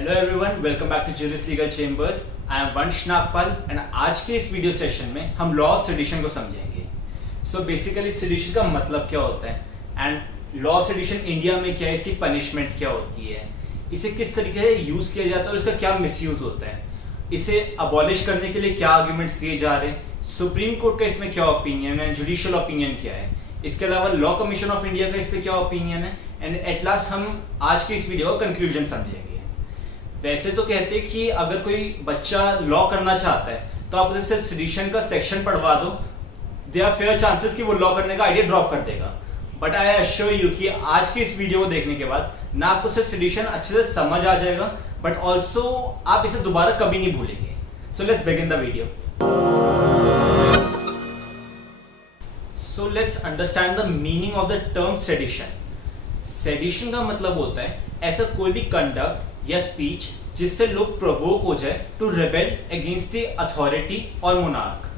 Hello everyone, welcome back to Juris legal chambers. I am Vansh Nagpal and आज के इस video session में हम लॉ ऑफ सेडिशन को समझेंगे। सो बेसिकली सेडिशन का मतलब क्या होता है and law of sedition India में क्या है, इसकी पनिशमेंट क्या होती है, इसे किस तरीके से यूज किया जाता है और इसका क्या मिसयूज होता है, इसे अबॉलिश करने के लिए क्या आर्ग्यूमेंट्स दिए जा रहे हैं, सुप्रीम कोर्ट का इसमें क्या ओपिनियन है, जुडिशियल ओपिनियन क्या है, इसके अलावा लॉ कमीशन ऑफ इंडिया का इस पर क्या ओपिनियन है एंड एट लास्ट हम आज की इस वीडियो का कंक्लूजन समझेंगे। वैसे तो कहते हैं कि अगर कोई बच्चा लॉ करना चाहता है तो आप उसे सेडिशन का सेक्शन पढ़वा दो, देयर आर फेयर चांसेस कि वो लॉ करने का आइडिया ड्रॉप कर देगा। बट आई एश्योर यू कि आज की इस वीडियो को देखने के बाद ना आपको सिर्फ सेडिशन अच्छे से समझ आ जाएगा बट ऑल्सो आप इसे दोबारा कभी नहीं भूलेंगे। So let's begin the video. So let's understand the meaning of the term sedition. Sedition का मतलब होता है ऐसा कोई भी कंडक्ट या स्पीच जिससे लोग प्रोवोक हो जाए to rebel against the authority और मोनार्क।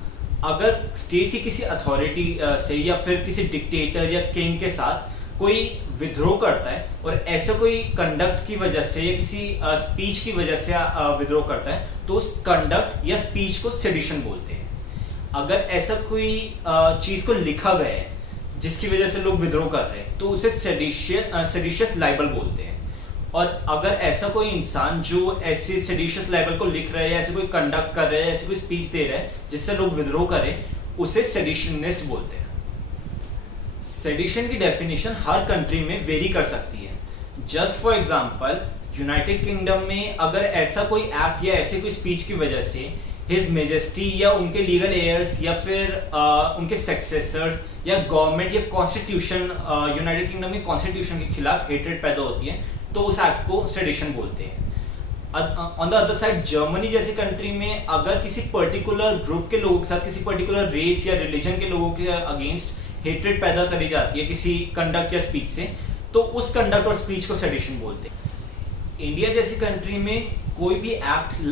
अगर स्टेट की किसी अथॉरिटी से या फिर किसी डिक्टेटर या किंग के साथ कोई विद्रोह करता है और ऐसे कोई कंडक्ट की वजह से या किसी स्पीच की वजह से विद्रोह करता है तो उस कंडक्ट या स्पीच को सेडिशन बोलते हैं। अगर ऐसा कोई चीज को लिखा गया है जिसकी वजह से लोग विद्रोह कर रहे हैं तो उसे सेडिशियस लाइबल बोलते हैं। और अगर ऐसा कोई इंसान जो ऐसे सेडिशियस लाइबल को लिख रहा है, ऐसे कोई कंडक्ट कर रहा है, ऐसे कोई स्पीच दे रहा है जिससे लोग विद्रोह करें, उसे सेडिशनिस्ट बोलते हैं। सेडिशन की डेफिनेशन हर कंट्री में वेरी कर सकती है। Just for example United kingdom में अगर ऐसा कोई एक्ट या ऐसे कोई स्पीच की वजह से हिज मेजेस्टी या उनके लीगल एयर्स या फिर उनके सक्सेसर्स या गवर्नमेंट या कॉन्स्टिट्यूशन, यूनाइटेड किंगडम के कॉन्स्टिट्यूशन के खिलाफ हेट्रेड पैदा होती है तो उस एक्ट को सेडिशन बोलते हैं। On the other side Germany जैसी कंट्री में अगर किसी पर्टिकुलर ग्रुप के लोगों के साथ, किसी पर्टिकुलर रेस या रिलीजन के लोगों के अगेंस्ट हेट्रेड पैदा करी जाती है किसी कंडक्ट या स्पीच से, तो उस कंडक्ट और स्पीच को सेडिशन बोलते हैं। इंडिया जैसी कंट्री में कोई भी एक्ट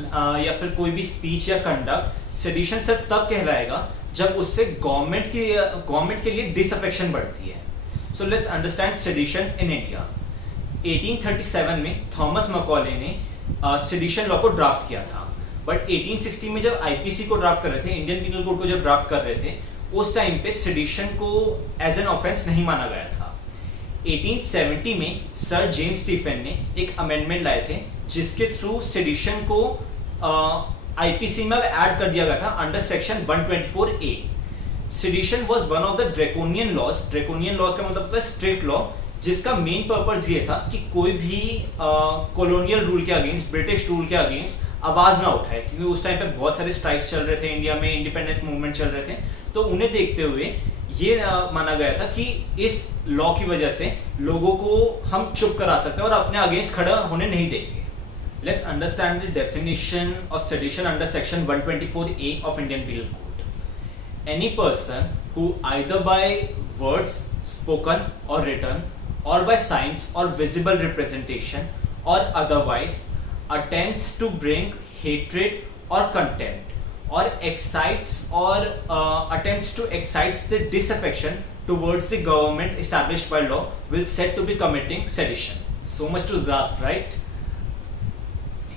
या फिर कोई भी स्पीच या कंडक्ट सेडिशन सिर्फ तब कहलाएगा जब उससे गवर्नमेंट के लिए डिसअफेक्शन बढ़ती है। So let's understand sedition in India. 1837 में थॉमस मैकॉले ने सेडिशन लॉ को ड्राफ्ट किया था, बट 1860 में जब आईपीसी को ड्राफ्ट कर रहे थे, इंडियन पीनल कोड को जब ड्राफ्ट कर रहे थे, उस टाइम पे सेडिशन को एज एन ऑफेंस नहीं माना गया था। 1870 में सर जेम्स स्टीफन ने एक अमेंडमेंट लाए थे जिसके थ्रू सेडिशन को आईपीसी में ऐड कर दिया गया था under section 124A। Sedition was one of the draconian laws. Draconian laws का मतलब होता है स्ट्रिक्ट लॉ, जिसका मेन पर्पस ये था कि कोई भी कॉलोनियल रूल के अगेंस्ट, ब्रिटिश रूल के अगेंस्ट आवाज ना उठाए, क्योंकि उस टाइम पे बहुत सारे स्ट्राइक्स चल रहे थे इंडिया में, इंडिपेंडेंस मूवमेंट चल रहे थे, तो उन्हें देखते हुए ये माना गया था कि इस लॉ की वजह से लोगों को हम चुप करा सकते हैं और अपने अगेंस्ट खड़ा होने नहीं देंगे। Let's understand the definition of sedition under section 124A of Indian penal code. Any person who either by words spoken और written or by signs or visible representation or otherwise attempts to bring hatred or contempt or excites or attempts to excite the disaffection towards the government established by law will said to be committing sedition. So much to grasp, right?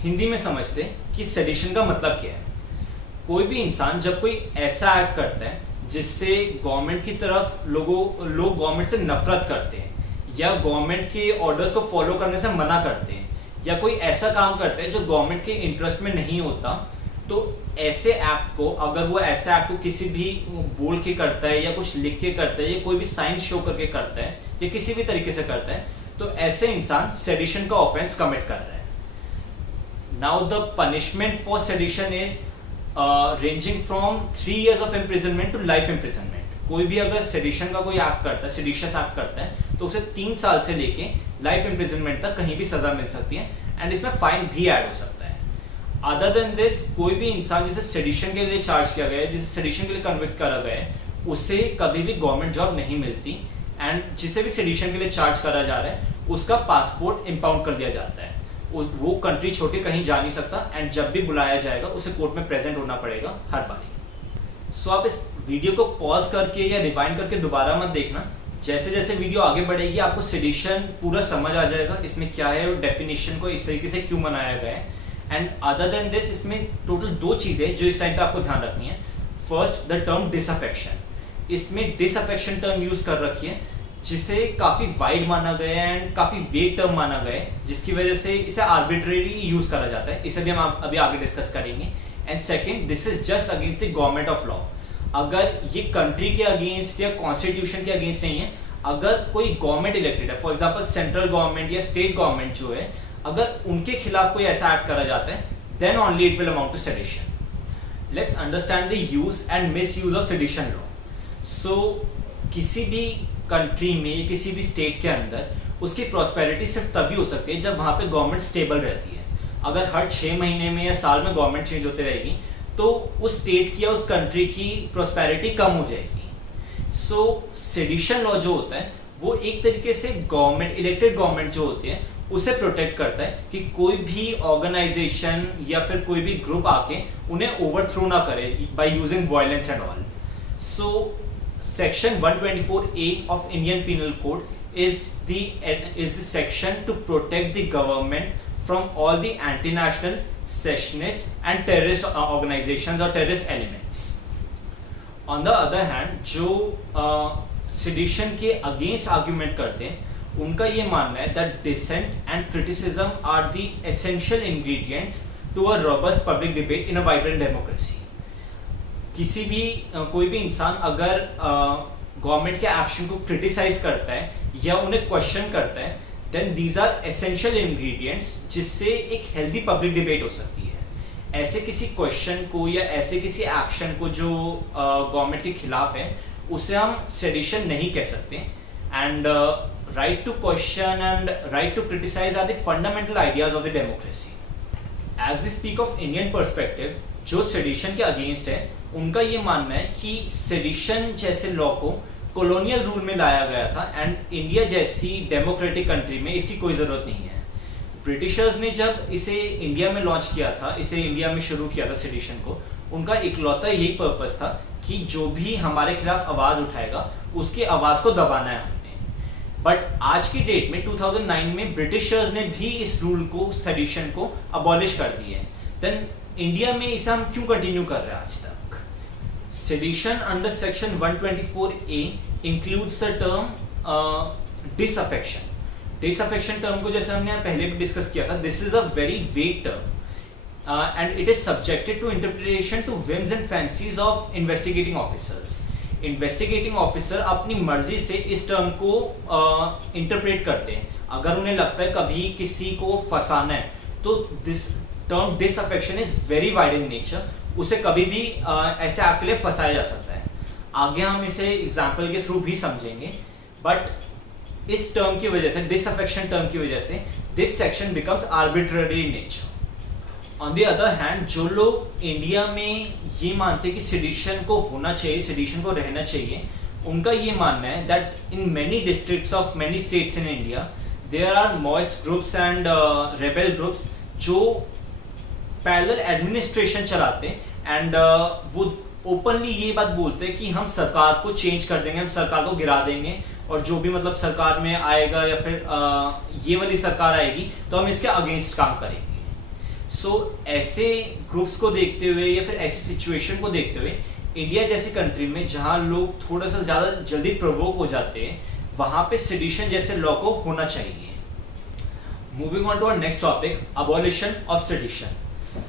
Hindi में समझते कि sedition का मतलब क्या है। कोई भी इंसान जब कोई ऐसा एक्ट करता है जिससे गवर्नमेंट की तरफ लोग गवर्नमेंट से नफरत करते हैं या गवर्नमेंट के ऑर्डर्स को फॉलो करने से मना करते हैं या कोई ऐसा काम करते हैं जो गवर्नमेंट के इंटरेस्ट में नहीं होता, तो ऐसे एक्ट को, अगर वो ऐसे एक्ट को किसी भी बोल के करता है या कुछ लिख के करता है या कोई भी साइन शो करके करता है या किसी भी तरीके से करता है, तो ऐसे इंसान सेडिशन का ऑफेंस कमिट कर रहा है। Now the punishment for sedition is ranging from 3 years of imprisonment to life imprisonment. कोई भी अगर सेडिशन का कोई एक्ट करता है, सेडिशियस एक्ट करता है, तो उसे 3 साल से लेके लाइफ इम्प्रिजनमेंट तक कहीं भी सजा मिल सकती है एंड इसमें फाइन भी ऐड हो सकता है। अदर देन दिस, कोई भी इंसान जिसे सेडिशन के लिए चार्ज किया गया है, जिसे सेडिशन के लिए कन्विक्ट करा गया है, उसे कभी भी गवर्नमेंट जॉब नहीं मिलती एंड जिसे भी सेडिशन के लिए चार्ज करा जा रहा है उसका पासपोर्ट इंपाउंड कर दिया जाता है। वो कंट्री छोड़ के कहीं जा नहीं सकता एंड जब भी बुलाया जाएगा उसे कोर्ट में प्रेजेंट होना पड़ेगा हर बारी। सो आप इस वीडियो को पॉज करके या रिवाइंड करके दोबारा मत देखना, जैसे जैसे वीडियो आगे बढ़ेगी आपको सेडिशन पूरा समझ आ जाएगा, इसमें क्या है और डेफिनेशन को इस तरीके से क्यों बनाया गया है। एंड अदर देन दिस इसमें टोटल 2 चीज़ें जो इस टाइम पे आपको ध्यान रखनी है। फर्स्ट द टर्म डिसअफेक्शन, इसमें डिसअफेक्शन टर्म यूज कर रखी है जिसे काफ़ी वाइड माना गया है एंड काफ़ी वेग टर्म माना गया है, जिसकी वजह से इसे आर्बिट्रेरी यूज करा जाता है। इसे भी हम अभी आगे डिस्कस करेंगे। And second, this is just against the government of law. अगर ये कंट्री के अगेंस्ट या कॉन्स्टिट्यूशन के अगेंस्ट नहीं है, अगर कोई गवर्नमेंट इलेक्टेड है, फॉर एग्जांपल सेंट्रल गवर्नमेंट या स्टेट गवर्नमेंट जो है, अगर उनके खिलाफ कोई ऐसा एक्ट करा जाता है, then only it will amount to sedition. Let's understand the use and misuse of sedition law. So किसी भी कंट्री में, किसी भी स्टेट के अंदर उसकी प्रॉस्पेरिटी सिर्फ तभी हो सकती है जब वहाँ पे गवर्नमेंट स्टेबल रहती है। अगर हर 6 महीने में या साल में गवर्नमेंट चेंज होती रहेगी तो उस स्टेट की या उस कंट्री की प्रॉस्पेरिटी कम हो जाएगी। सो सेडिशन लॉ जो होता है वो एक तरीके से गवर्नमेंट, इलेक्टेड गवर्नमेंट जो होती है उसे प्रोटेक्ट करता है कि कोई भी ऑर्गेनाइजेशन या फिर कोई भी ग्रुप आके उन्हें ओवरथ्रो ना करे by using violence and all. So section 124A of Indian Penal Code is the section to protect the government from all the anti-national, secessionist and terrorist organizations or terrorist elements. On the other hand, जो sedition के against argument करते हैं उनका ये मानना है that dissent and criticism are the essential ingredients to a robust public debate in a vibrant democracy. किसी भी कोई भी इंसान अगर गवर्नमेंट के एक्शन को क्रिटिसाइज करता है या उन्हें क्वेश्चन करता है, then these are essential ingredients जिससे एक हेल्दी पब्लिक डिबेट हो सकती है। ऐसे किसी क्वेश्चन को या ऐसे किसी एक्शन को जो गवर्नमेंट के खिलाफ है उसे हम सेडिशन नहीं कह सकते। And right to question and right to criticise are the fundamental ideas of the democracy. As we speak of Indian perspective, जो सेडिशन के अगेंस्ट है उनका ये मानना है कि सेडिशन जैसे लॉ को कॉलोनियल रूल में लाया गया था एंड इंडिया जैसी डेमोक्रेटिक कंट्री में इसकी कोई ज़रूरत नहीं है। ब्रिटिशर्स ने जब इसे इंडिया में लॉन्च किया था, इसे इंडिया में शुरू किया था सेडिशन को, उनका इकलौता यही पर्पस था कि जो भी हमारे खिलाफ आवाज़ उठाएगा उसकी आवाज़ को दबाना है हमने। बट आज की डेट में 2009 में ब्रिटिशर्स ने भी इस रूल को, सेडिशन को अबॉलिश कर दिए। देन इंडिया में इसे हम क्यों कंटिन्यू कर रहे हैं आज तक? Sedition under section 124A includes the term disaffection. Disaffection term को जैसे हमने पहले भी डिस्कस किया था, this is a very vague term and it is subjected to interpretation to whims and fancies of investigating officers. Investigating officer अपनी मर्जी से इस टर्म को इंटरप्रेट करते हैं। अगर उन्हें लगता है कभी किसी को फंसाना है तो this term disaffection is very wide in nature. उसे कभी भी ऐसे एक्ट के लिए फंसाया जा सकता है। आगे हम इसे एग्जाम्पल के थ्रू भी समझेंगे। बट इस टर्म की वजह से, डिसअफेक्शन टर्म की वजह से, this section becomes arbitrary in nature. On the other hand, जो लोग इंडिया में ये मानते हैं कि सेडिशन को होना चाहिए, सेडिशन को रहना चाहिए, उनका ये मानना है that in many districts of many states in India there are Maoist groups and rebel groups जो पैरेलल एडमिनिस्ट्रेशन चलाते हैं एंड वो ओपनली ये बात बोलते हैं कि हम सरकार को चेंज कर देंगे, हम सरकार को गिरा देंगे और जो भी मतलब सरकार में आएगा या फिर ये वाली सरकार आएगी तो हम इसके अगेंस्ट काम करेंगे। सो ऐसे ग्रुप्स को देखते हुए या फिर ऐसी सिचुएशन को देखते हुए इंडिया जैसी कंट्री में जहाँ लोग थोड़ा सा ज़्यादा जल्दी प्रोवोक हो जाते हैं, वहाँ पे सेडिशन जैसे लॉ को होना चाहिए। Moving on to our next topic, abolition of sedition.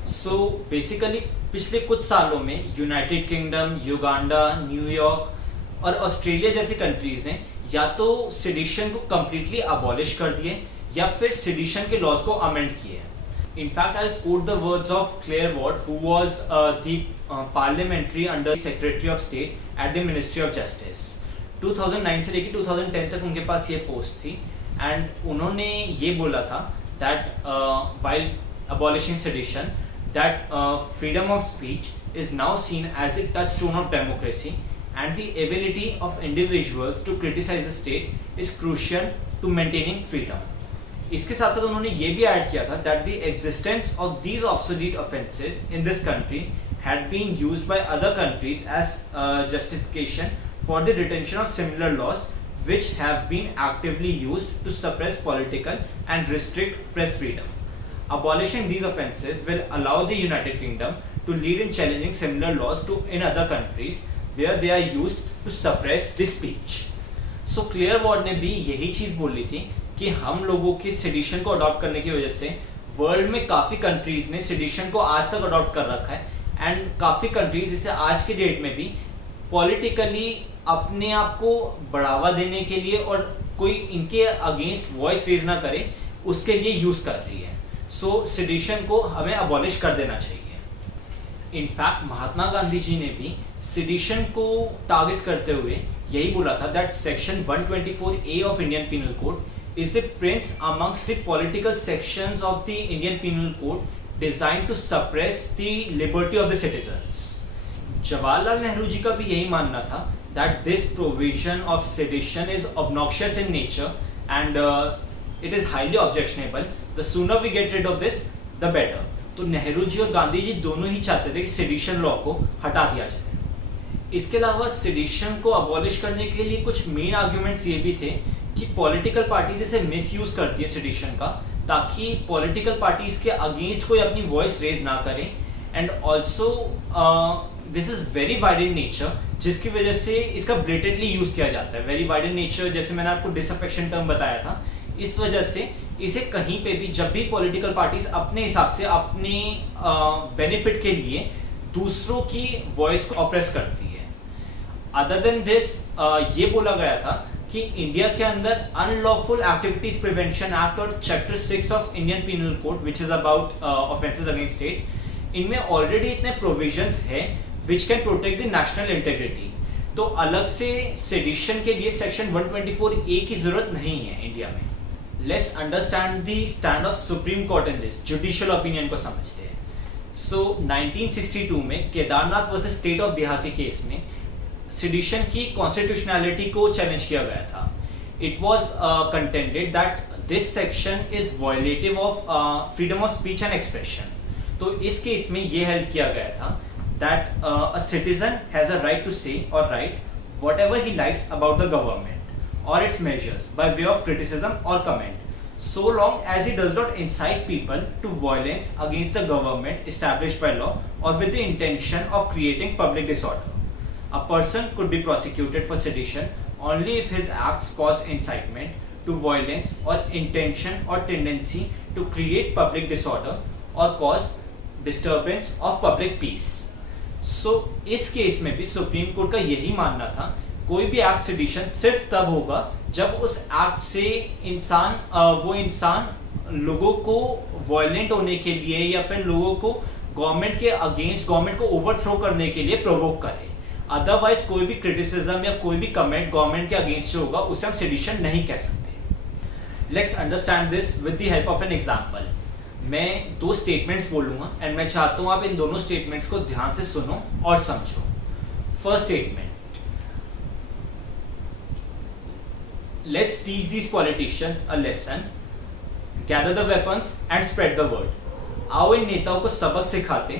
So basically पिछले कुछ सालों में यूनाइटेड किंगडम, युगांडा, न्यूयॉर्क और ऑस्ट्रेलिया जैसी कंट्रीज ने या तो सेडिशन को कम्प्लीटली अबॉलिश कर दिए या फिर सेडिशन के लॉज को अमेंड किए। In fact I quote the words of Claire Ward who was the parliamentary under secretary of state at the ministry of justice. 2009 से लेकर 2010 तक उनके पास ये पोस्ट थी एंड उन्होंने ये बोला था that while abolishing sedition that freedom of speech is now seen as the touchstone of democracy and the ability of individuals to criticize the state is crucial to maintaining freedom. इसके साथ साथ उन्होंने ये भी ऐड किया था that the existence of these obsolete offences in this country had been used by other countries as justification for the retention of similar laws which have been actively used to suppress political and restrict press freedom. Abolishing these offences will allow the United Kingdom to lead in challenging similar laws to in other countries where they are used to suppress the speech. So Claire Ward ने भी यही चीज़ बोली थी कि हम लोगों के sedition को अडॉप्ट करने की वजह से वर्ल्ड में काफ़ी कंट्रीज ने सेडिशन को आज तक अडॉप्ट कर रखा है, एंड काफ़ी कंट्रीज इसे आज के डेट में भी पॉलिटिकली अपने आप को बढ़ावा देने के लिए और कोई इनके अगेंस्ट वॉइस रेज ना करे उसके लिए यूज़ कर रही है. सो सेडिशन को हमें अबॉलिश कर देना चाहिए. इनफैक्ट महात्मा गांधी जी ने भी सेडिशन को टारगेट करते हुए यही बोला था that section 124A of Indian penal code is the prince amongst the political sections of the Indian penal code designed to suppress the liberty of the citizens. Jawaharlal Nehru ji का भी यही मानना था that this provision of sedition is obnoxious in nature and it is highly objectionable. The sooner we get rid of this the better. तो नेहरू जी और गांधी जी दोनों ही चाहते थे कि सेडिशन लॉ को हटा दिया जाए. इसके अलावा सेडिशन को अबॉलिश करने के लिए कुछ मेन आर्ग्यूमेंट्स ये भी थे कि पॉलिटिकल पार्टीज इसे मिसयूज करती है सेडिशन का, ताकि पॉलिटिकल पार्टीज के अगेंस्ट कोई अपनी वॉइस रेज ना करे. And also this is very wide in nature, जिसकी वजह से इसका ब्लेटेंटली यूज किया जाता है. वेरी वाइड इन नेचर, जैसे मैंने आपको डिसअफेक्शन टर्म बताया था, इस वजह से इसे कहीं पे भी जब भी पॉलिटिकल पार्टीज अपने हिसाब से अपने बेनिफिट के लिए दूसरों की वॉइस को ऑप्रेस करती है. अदर देन दिस ये बोला गया था कि इंडिया के अंदर अनलॉफुल एक्टिविटीज प्रिवेंशन एक्ट और chapter 6 of Indian penal code which is about offences against state, इनमें ऑलरेडी इतने प्रोविजंस है which can protect the national integrity. तो अलग से सेडिशन के लिए सेक्शन 124A की जरूरत नहीं है इंडिया में. Let's understand the stand of supreme court in this. Judicial opinion को समझते हैं. सो 1962 में Kedarnath versus state of Bihar के केस में सेडिशन की कॉन्स्टिट्यूशनैलिटी को चैलेंज किया गया था. It was contended that this section is violative of freedom of speech and expression. तो इस केस में ये हेल्ड किया गया था that a citizen has a right to say और write whatever he likes about the government or its measures by way of criticism or comment, so long as it does not incite people to violence against the government established by law or with the intention of creating public disorder. A person could be prosecuted for sedition only if his acts caused incitement to violence or intention or tendency to create public disorder or cause disturbance of public peace. So इस case में भी supreme court का यही मानना था कोई भी act sedition सिर्फ तब होगा जब उस एक्ट से वो इंसान लोगों को वायलेंट होने के लिए या फिर लोगों को गवर्नमेंट के अगेंस्ट, गवर्नमेंट को ओवरथ्रो करने के लिए प्रोवोक करे. अदरवाइज कोई भी क्रिटिसिज्म या कोई भी कमेंट गवर्नमेंट के अगेंस्ट जो होगा उसे हम सेडिशन नहीं कह सकते. Let's understand this with the help of an example. मैं 2 स्टेटमेंट्स बोलूंगा एंड मैं चाहता हूं आप इन दोनों स्टेटमेंट्स को ध्यान से सुनो और समझो. First statement, let's teach these politicians a lesson, gather the weapons and spread the word. आओ इन नेताओं को सबक सिखाते,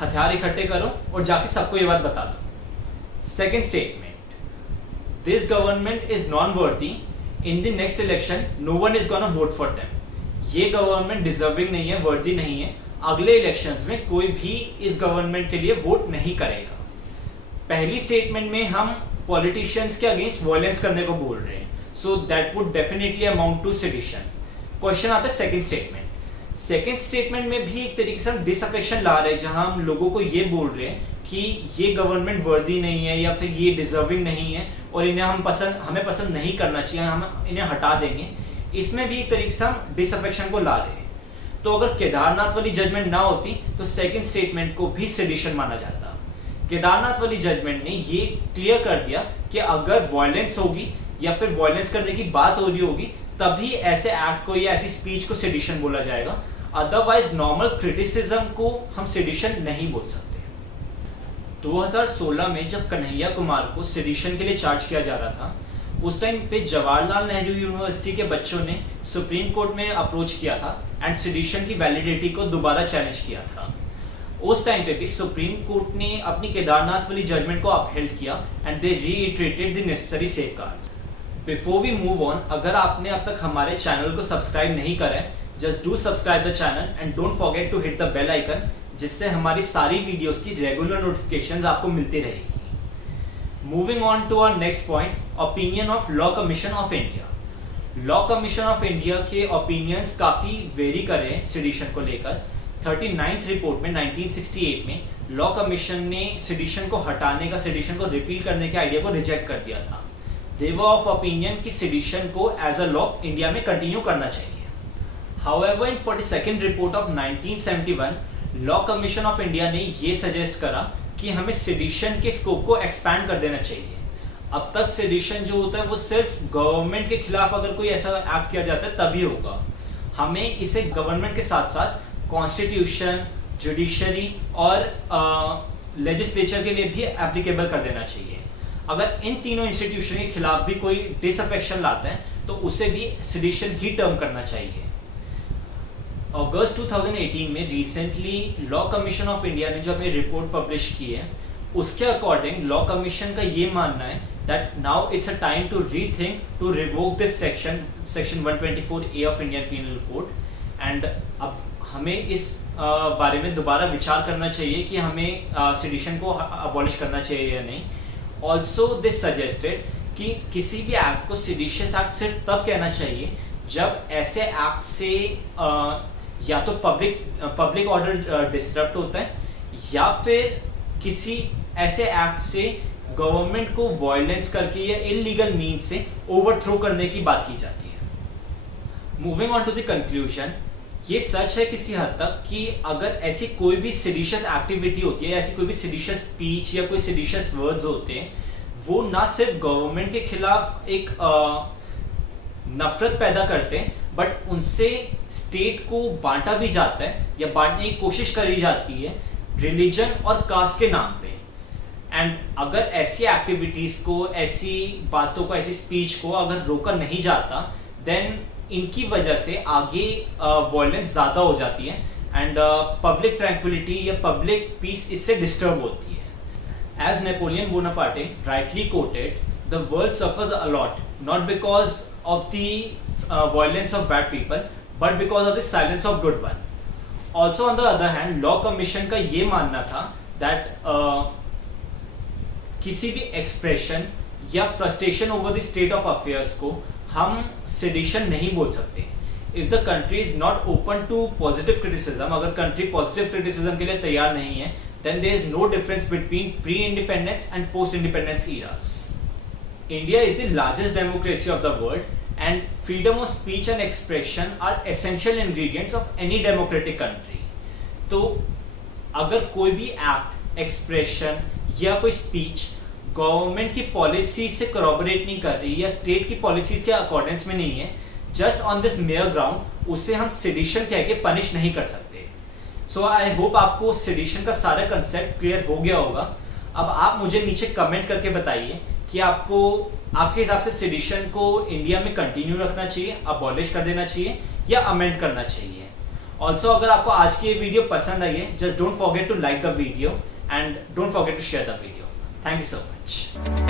हथियार इकट्ठे करो और जाके सबको ये बात बता दो. Second statement, this government is non worthy. In the next election no one is gonna vote for them. ये गवर्नमेंट डिजर्विंग नहीं है, वर्दी नहीं है. अगले इलेक्शंस में कोई भी इस गवर्नमेंट के लिए वोट नहीं करेगा. पहली स्टेटमेंट में हम पॉलिटिशियंस के अगेंस्ट वायलेंस करने को बोल रहे हैं, so that would definitely amount to sedition. Question आता है सेकंड स्टेटमेंट. सेकंड स्टेटमेंट में भी एक तरीके से हम डिसअफेक्शन ला रहे हैं, जहां हम लोगों को ये बोल रहे हैं कि ये गवर्नमेंट वर्दी नहीं है या फिर ये डिजर्विंग नहीं है और इन्हें हमें पसंद नहीं करना चाहिए, हम इन्हें हटा देंगे. इसमें भी एक तरीके से हम डिसअफेक्शन को ला रहे हैं. तो अगर केदारनाथ वाली जजमेंट ना होती तो सेकंड स्टेटमेंट को भी सेडिशन माना जाता. केदारनाथ वाली जजमेंट ने ये क्लियर कर दिया कि अगर वायलेंस होगी या फिर वायलेंस करने की बात हो रही होगी तभी ऐसे एक्ट को या ऐसी स्पीच को सेडिशन बोला जाएगा. अदरवाइज नॉर्मल क्रिटिसिज्म को हम सेडिशन नहीं बोल सकते. 2016 में जब कन्हैया कुमार को सेडिशन के लिए चार्ज किया जा रहा था, उस टाइम पे जवाहरलाल नेहरू यूनिवर्सिटी के बच्चों ने सुप्रीम कोर्ट में अप्रोच किया था एंड सेडिशन की वैलिडिटी को दोबारा चैलेंज किया था. उस टाइम पे भी सुप्रीम कोर्ट ने अपनी केदारनाथ वाली जजमेंट को अपहेल्ड किया and they reiterated the necessary safeguards. Before we move on, अगर आपने अब तक हमारे चैनल को सब्सक्राइब नहीं करा है, just do subscribe the channel and don't forget to hit the bell icon, जिससे हमारी सारी वीडियोस की रेगुलर नोटिफिकेशंस आपको मिलती रहेगी। Moving on to our next point, opinion of law commission of India. Law commission of India के opinions काफ़ी vary करे हैं सेडिशन को लेकर। 39th रिपोर्ट में 1968 में लॉ कमीशन ने सेडिशन को हटाने का, सेडिशन को रिपील करने के आइडिया को रिजेक्ट कर दिया था। दे वर ऑफ ओपिनियन कि सेडिशन को एज अ लॉ इंडिया में कंटिन्यू करना चाहिए। However in 42nd report of 1971 law commission of India ने ये सजेस्ट करा कि हमें सेडिशन के स्कोप को एक्सपैंड कर देना चाहिए। अब तक सेडिशन जो होता है वो सिर्फ गवर्नमेंट के खिलाफ अगर कोई ऐसा एक्ट किया जाता है तभी होगा। हमें इसे गवर्नमेंट के साथ साथ कॉन्स्टिट्यूशन, जुडिशरी और लेजिस्लेचर के लिए भी एप्लीकेबल कर देना चाहिए। अगर इन तीनों इंस्टीट्यूशन के खिलाफ भी कोई डिसअफेक्शन लाता है तो उसे भी सेडिशन ही टर्म करना चाहिए। अगस्त 2018 में recently law commission of India ने जो अपनी रिपोर्ट पब्लिश की है, उसके अकॉर्डिंग लॉ कमीशन का ये मानना है that now it's a time to rethink to revoke this section 124A of Indian penal code. And अब हमें इस बारे में दोबारा विचार करना चाहिए कि हमें सेडिशन को अबॉलिश करना चाहिए या नहीं। ऑल्सो दिस सजेस्टेड कि किसी भी एक्ट को सेडिशियस एक्ट सिर्फ तब कहना चाहिए जब ऐसे एक्ट से या तो पब्लिक ऑर्डर डिस्टर्ब होता है या फिर किसी ऐसे एक्ट से गवर्नमेंट को वायलेंस करके या इलीगल मीन से ओवरथ्रो करने की बात की जाती है। Moving on to the conclusion, ये सच है किसी हद तक कि अगर ऐसी कोई भी सेडिशियस एक्टिविटी होती है, ऐसी कोई भी सेडिशियस स्पीच या कोई सेडिशियस वर्ड्स होते हैं, वो ना सिर्फ गवर्नमेंट के खिलाफ एक नफरत पैदा करते हैं बट उनसे स्टेट को बांटा भी जाता है या बांटने की कोशिश करी जाती है रिलीजन और कास्ट के नाम पे। एंड अगर ऐसी एक्टिविटीज को, ऐसी बातों को, ऐसी स्पीच को अगर रोका नहीं जाता देन इनकी वजह से आगे वायलेंस ज़्यादा हो जाती है एंड पब्लिक ट्रैंक्विलिटी या पब्लिक पीस इससे डिस्टर्ब होती है। As Napoleon Bonaparte rightly quoted, the world suffers a lot not because of the violence of bad people but because of the silence of good one. Also on the other hand law commission का ये मानना था that किसी भी expression या frustration over the state of affairs को हम सेडिशन नहीं बोल सकते। If the country is not open to positive criticism, अगर कंट्री पॉजिटिव क्रिटिसिज्म के लिए तैयार नहीं है, then there is no difference between pre independence and post independence eras. India is the largest democracy of the world and freedom of speech and expression are essential ingredients of any democratic country। तो अगर कोई भी act, expression या कोई speech government की policy से corroborate नहीं कर रही या स्टेट की पॉलिसीज के अकॉर्डेंस में नहीं है, just on this mayor ground उसे हम सेडिशन कह के पनिश नहीं कर सकते। सो आई होप आपको सेडिशन का सारा कंसेप्ट क्लियर हो गया होगा। अब आप मुझे नीचे कमेंट करके बताइए कि आपके हिसाब से सेडिशन को इंडिया में कंटिन्यू रखना चाहिए, अबॉलिश कर देना चाहिए या अमेंड करना चाहिए। ऑल्सो अगर आपको आज की ये वीडियो पसंद आई है, just don't forget to like the video and don't forget to share the video. Thank you so much.